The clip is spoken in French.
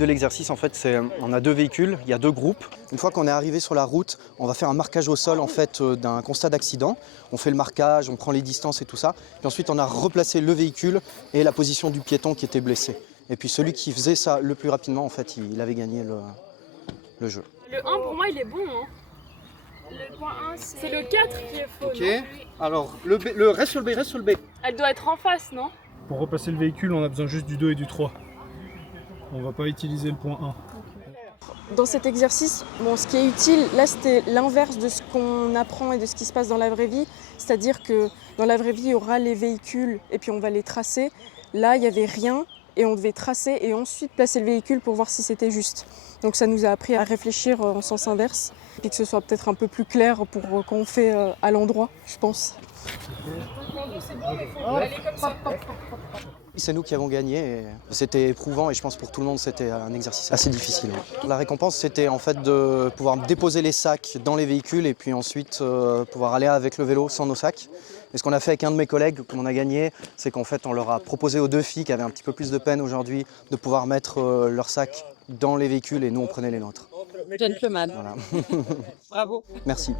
de l'exercice, en fait, c'est on a 2 véhicules, il y a 2 groupes. Une fois qu'on est arrivé sur la route, on va faire un marquage au sol en fait, d'un constat d'accident. On fait le marquage, on prend les distances et tout ça. Puis ensuite, on a replacé le véhicule et la position du piéton qui était blessé. Et puis celui qui faisait ça le plus rapidement, en fait, il avait gagné le jeu. Le 1 pour moi il est bon. Hein. Le point 1 c'est le 4 qui est faux. Ok, Non alors reste sur le B. Elle doit être en face, non? Pour replacer le véhicule, on a besoin juste du 2 et du 3. On va pas utiliser le point 1. Dans cet exercice, bon, ce qui est utile, là c'était l'inverse de ce qu'on apprend et de ce qui se passe dans la vraie vie. C'est-à-dire que dans la vraie vie, il y aura les véhicules et puis on va les tracer. Là, il n'y avait rien et on devait tracer et ensuite placer le véhicule pour voir si c'était juste. Donc ça nous a appris à réfléchir en sens inverse et que ce soit peut-être un peu plus clair pour quand on fait à l'endroit, je pense. C'est nous qui avons gagné et c'était éprouvant et je pense pour tout le monde c'était un exercice assez difficile. La récompense c'était en fait de pouvoir déposer les sacs dans les véhicules et puis ensuite pouvoir aller avec le vélo sans nos sacs. Et ce qu'on a fait avec un de mes collègues qu'on a gagné, c'est qu'en fait on leur a proposé aux 2 filles qui avaient un petit peu plus de peine aujourd'hui de pouvoir mettre leurs sacs dans les véhicules et nous on prenait les nôtres. Gentleman. Voilà. Bravo. Merci.